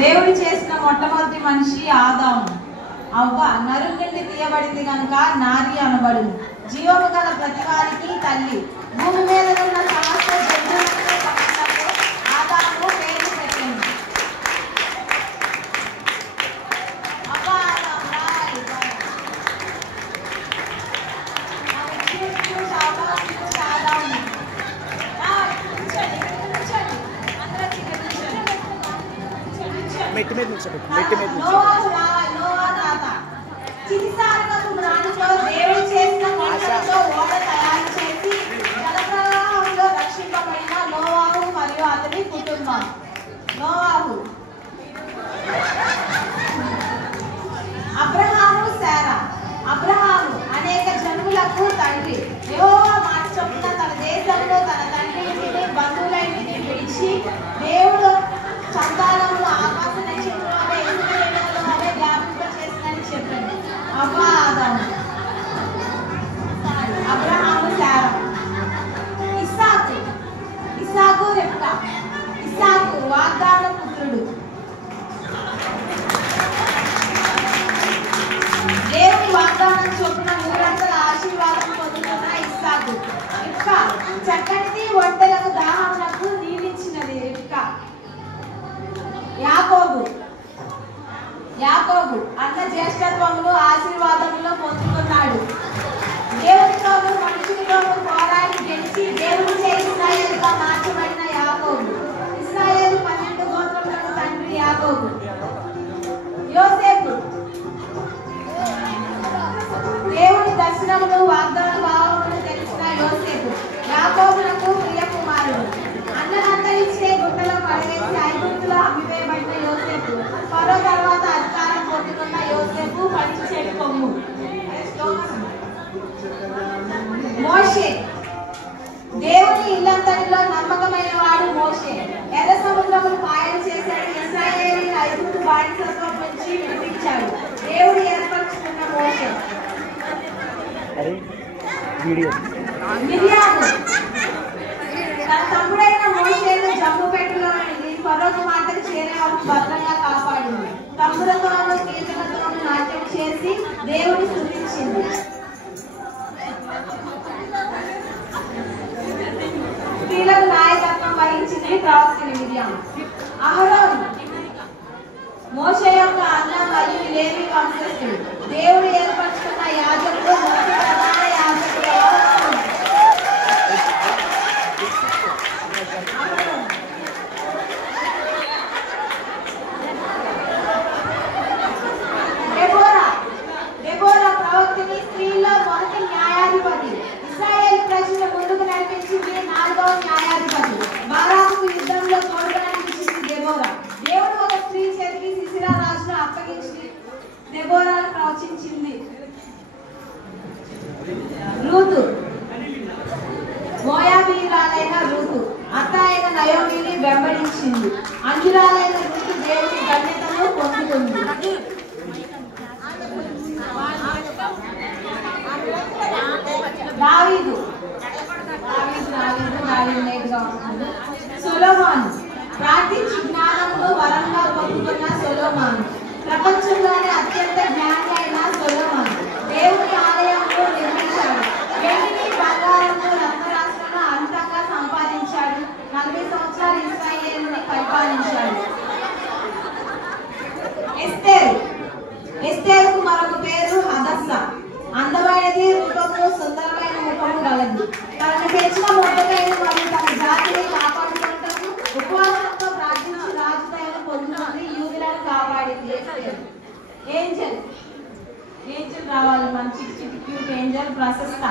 దేవుడు చేసిన మొట్టమొదటి మనిషి ఆదాము. అవ్వ నరుని నుండి తీయబడింది కనుక నారి అనబడును. జీవము గల ప్రతి వారికి తల్లి. భూమి మీద ఉన్న సమస్త జంతువులకు ఆదాము పేరు పెట్టింది. దేవుడు చేసిన మొట్టతో ఓడ తయారు చేసి జలప్రవాహంలో రక్షింపబడిన నోవాహు మరియు అతని కుటుంబం. నోవాహు, అబ్రహాము, శారా. అబ్రహాము అనేక జనులకు తండ్రి. యెహోవా మాట చొప్పున తన దేశంలో తన తండ్రి ఇంటిని బంధువులైంటిని విడిచి దేవుడు సంతానములు ఆకాశ నక్షత్రం వలె ఎదుగుదల వలె వ్యాపింప చేసిందని చెప్పండి. అవ్వ ఆదాము. అబ్రహాము, శారా. ఇస్సాకు. ఇస్సాకు రెబ్కా. ఇస్సాకు వాగ్దాన పుత్రుడు. దేవుని వాగ్దానం చొప్పున మూడంతల ఆశీర్వాదం పొందుతున్న ఇస్సాకు. రెబ్కా చక్కనిది, ఒంటెలకు దాహమునకు నీళ్ళిచ్చినది. రెబ్కా. యాకోబు. యాకోబు అన్న జ్యేష్ఠత్వములు ఆశీర్వాదములు పొందుతున్నాడు. దేవునితోనూ మనుషులతోనూ పోరాడి గెలిచి దేవునిచే ఇశ్రాయేలుగా మార్చబడిన యాకోబు. ఇశ్రాయేలు 12 గోత్రములకు తండ్రి యాకోబు. యోసేపు దేవుని దర్శనములు వాగ్దాన భావములు తెలిసిన యోసేపు యాకోబునకు ప్రియ కుమారుడు. అన్ననంతరిచ్చే గుట్టలో పడవేసి ఐగుప్తులో అమ్మివేయబడిన యోసేపు. ఫరో తర్వాత అధికారం పొందుతున్న యోసేపు పచ్చి చెట్టు కొమ్ము. మోషే దేవుని ఇల్లంతటిలో నమ్మకమైన వాడు మోషే. ఎర్ర సముద్రమును పాయలు చేశాడు. ఇశ్రాయేలీయులను ఐగుప్తు బానిసత్వం నుంచి విడిపించాడు. దేవుడు ఏర్పరచుకున్న మోషే. మిర్యాము తన తమ్ముడైన మోషేను జమ్ము పెట్టులోని ఫరోకు మాటలు చేరే వరకు భద్రంగా కాపాడింది. తమ్ములతోనూ కీర్తనతోనూ నాట్యం చేసి దేవుని స్తుతించింది. స్త్రీలకు నాయకత్వం వహించింది ప్రవక్తిని మిర్యాము. అహరోను మోషే యొక్క అన్న మరియు లేవి వంశస్థుడు. దేవుడు ఏర్పరచుకున్న యాజకుడు, ప్రధాన యాజకుడు. దెబోరా ప్రవక్తిని, స్త్రీల్లో మొదటి న్యాయాధిపతి. ఇశ్రాయేలు ప్రజలను ముందుకు నడిపించింది 4వ న్యాయాధిపతి. బారాకు యుద్ధంలో తోడుగా నడిపించింది దెబోరా. దేవుడు ఒక స్త్రీ చేతికి సిసిరా రాజును అప్పగించి దెబోరాను ప్రవచించింది. రూతు మోయాబీయురాలైన రూతు అత్త అయిన నయోమిని వెంబడించింది. అంజురాలైన రూతు దేవుని ధన్యతను పొందుతుంది. దావీదు సొలొమోను ప్రార్థించి జ్ఞానమును వరంగా పొందుకున్న సొలొమోను. ప్రపంచంలోనే అత్యంత జ్ఞాని అయిన సొలొమోను దేవుని ఆలయంలో నిర్మించాడు. వెండిని, బంగారమును, రత్నరాశులను అంతంగా సంపాదించాడు. 40 సంవత్సరాలు ఇశ్రాయేలుని పరిపాలించాడు. ఎస్తేరుకు మరొక పేరు హదస్సా. అందమైనది, రూపము, సుందరమైన ముఖము గలది. తనను పెంచిన మొదటైన మరియు తన జాతిని కాపాడుకుంటూ ఉపవాసంతో ప్రార్థించి రాజు దయను పొందుతుంది. యూదులను కాపాడింది. ఏంజల్ రావాలి, మన చిట్టి క్యూట్ ఏంజల్ ప్రశస్త.